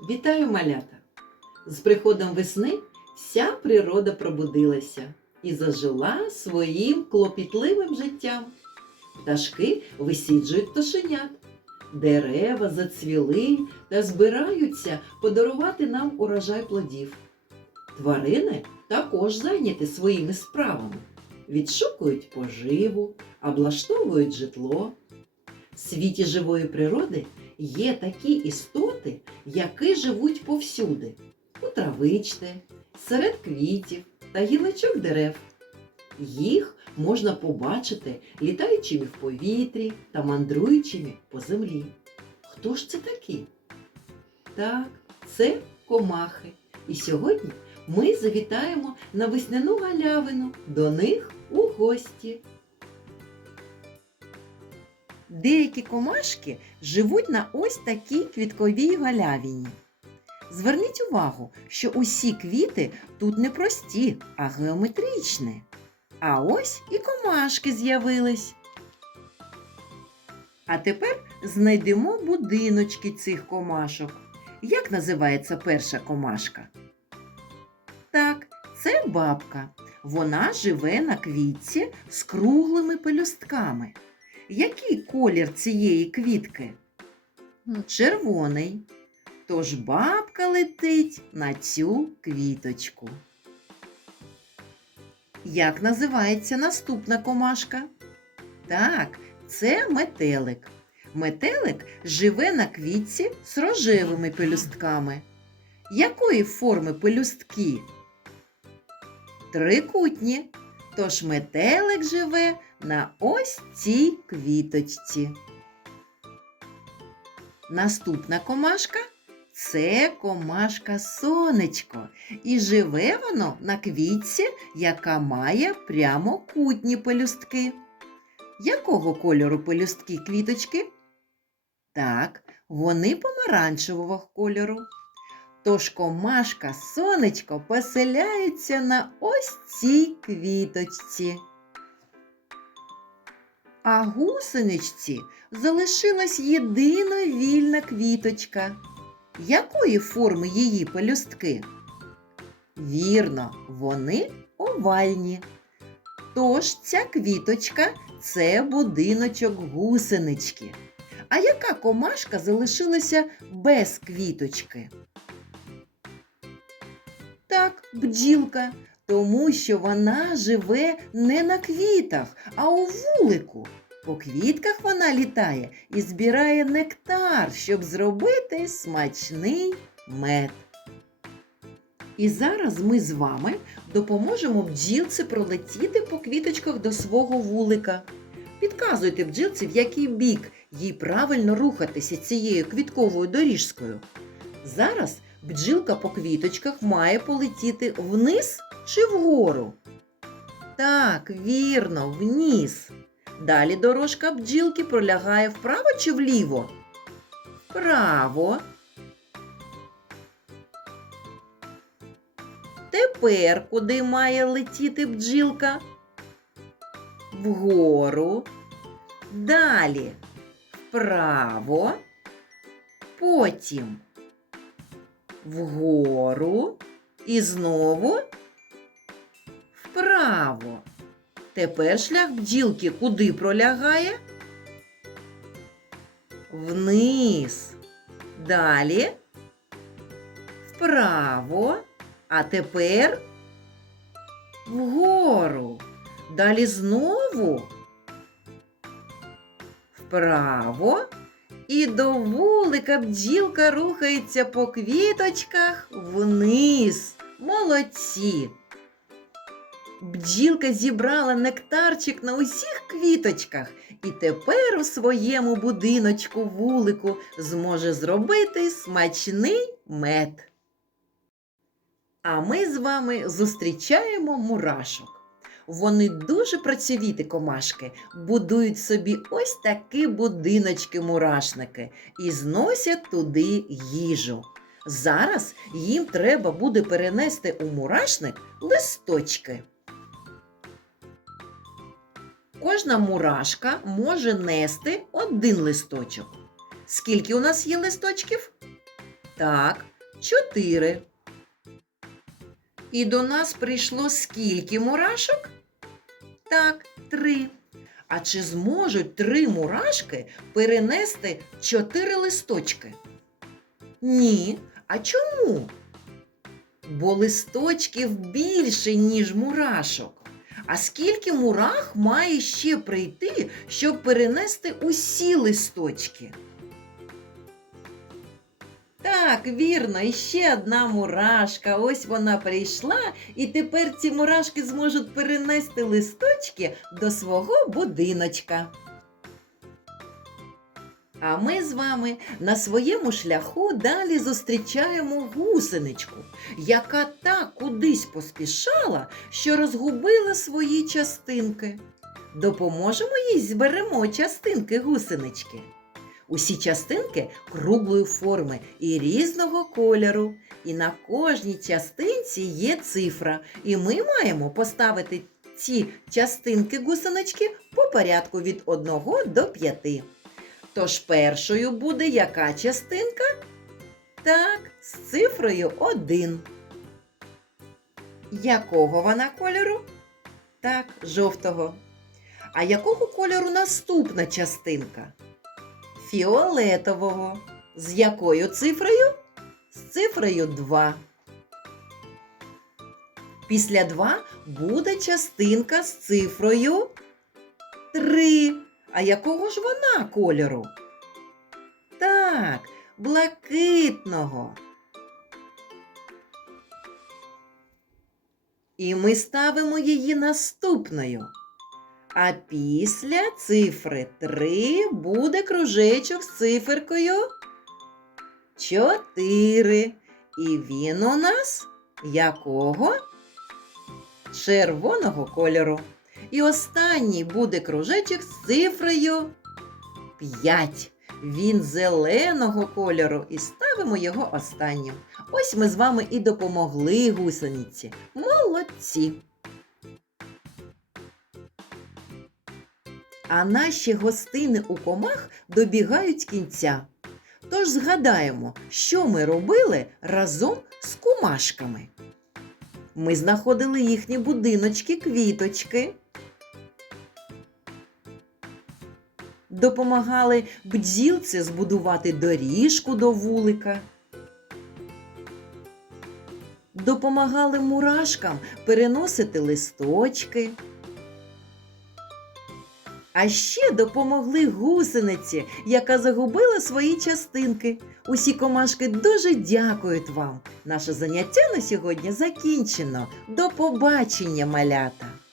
Вітаю малята! З приходом весни вся природа пробудилася і зажила своїм клопітливим життям. Пташки висіджують пташенят, дерева зацвіли та збираються подарувати нам урожай плодів. Тварини також зайняті своїми справами, відшукують поживу, облаштовують житло. В світі живої природи є такі істоти, які живуть повсюди у травичці, серед квітів та гілочок дерев. Їх можна побачити літаючими в повітрі та мандруючими по землі. Хто ж це такі? Так, це комахи. І сьогодні ми завітаємо на весняну галявину до них у гості. Деякі комашки живуть на ось такій квітковій галявині. Зверніть увагу, що усі квіти тут не прості, а геометричні. А ось і комашки з'явились. А тепер знайдемо будиночки цих комашок. Як називається перша комашка? Так, це бабка. Вона живе на квітці з круглими пелюстками. Який колір цієї квітки? Червоний. Тож бабка летить на цю квіточку. Як називається наступна комашка? Так, це метелик. Метелик живе на квітці з рожевими пелюстками. Якої форми пелюстки? Трикутні. Тож метелик живе на ось цій квіточці. Наступна комашка це комашка сонечко. І живе воно на квітці, яка має прямокутні пелюстки. Якого кольору пелюстки квіточки? Так, вони помаранчевого кольору. Тож комашка сонечко поселяється на ось цій квіточці. А гусеничці залишилась єдина вільна квіточка. Якої форми її пелюстки? Вірно, вони овальні. Тож ця квіточка це будиночок гусенички. А яка комашка залишилася без квіточки? Так, бджілка, тому що вона живе не на квітах, а у вулику. По квітках вона літає і збирає нектар, щоб зробити смачний мед. І зараз ми з вами допоможемо бджілці пролетіти по квіточках до свого вулика. Підказуйте бджілці, в який бік їй правильно рухатися цією квітковою доріжкою. Зараз бджілка по квіточках має полетіти вниз чи вгору? Так, вірно, вниз. Далі дорожка бджілки пролягає вправо чи вліво? Вправо. Тепер куди має летіти бджілка? Вгору. Далі вправо. Потім вгору і знову вправо. Тепер шлях бджілки куди пролягає? Вниз. Далі вправо. А тепер вгору. Далі знову вправо. І до вулика бджілка рухається по квіточках вниз. Молодці! Бджілка зібрала нектарчик на усіх квіточках і тепер у своєму будиночку вулику зможе зробити смачний мед. А ми з вами зустрічаємо мурашок. Вони дуже працьовіті комашки, будують собі ось такі будиночки-мурашники і зносять туди їжу. Зараз їм треба буде перенести у мурашник листочки. Кожна мурашка може нести один листочок. Скільки у нас є листочків? Так, чотири. І до нас прийшло скільки мурашок? Так, три. А чи зможуть три мурашки перенести чотири листочки? Ні. А чому? Бо листочків більше, ніж мурашок. А скільки мурах має ще прийти, щоб перенести усі листочки? Так, вірно, і ще одна мурашка. Ось вона прийшла, і тепер ці мурашки зможуть перенести листочки до свого будиночка. А ми з вами на своєму шляху далі зустрічаємо гусеничку, яка так кудись поспішала, що розгубила свої частинки. Допоможемо їй зберемо частинки гусенички. Усі частинки круглої форми і різного кольору. І на кожній частинці є цифра, і ми маємо поставити ці частинки гусенички по порядку від 1 до 5. Тож першою буде яка частинка? Так, з цифрою 1. Якого вона кольору? Так, жовтого. А якого кольору наступна частинка? Фіолетового. З якою цифрою? З цифрою 2. Після 2 буде частинка з цифрою 3. А якого ж вона кольору? Так, блакитного. І ми ставимо її наступною. А після цифри 3 буде кружечок з циферкою 4. І він у нас якого? Червоного кольору. І останній буде кружечок з цифрою 5. Він зеленого кольору і ставимо його останнім. Ось ми з вами і допомогли гусениці. Молодці! А наші гостини у комах добігають кінця. Тож згадаємо, що ми робили разом з кумашками. Ми знаходили їхні будиночки, квіточки. Допомагали бджілці збудувати доріжку до вулика. Допомагали мурашкам переносити листочки. А ще допомогли гусениці, яка загубила свої частинки. Усі комашки дуже дякують вам. Наше заняття на сьогодні закінчено. До побачення, малята!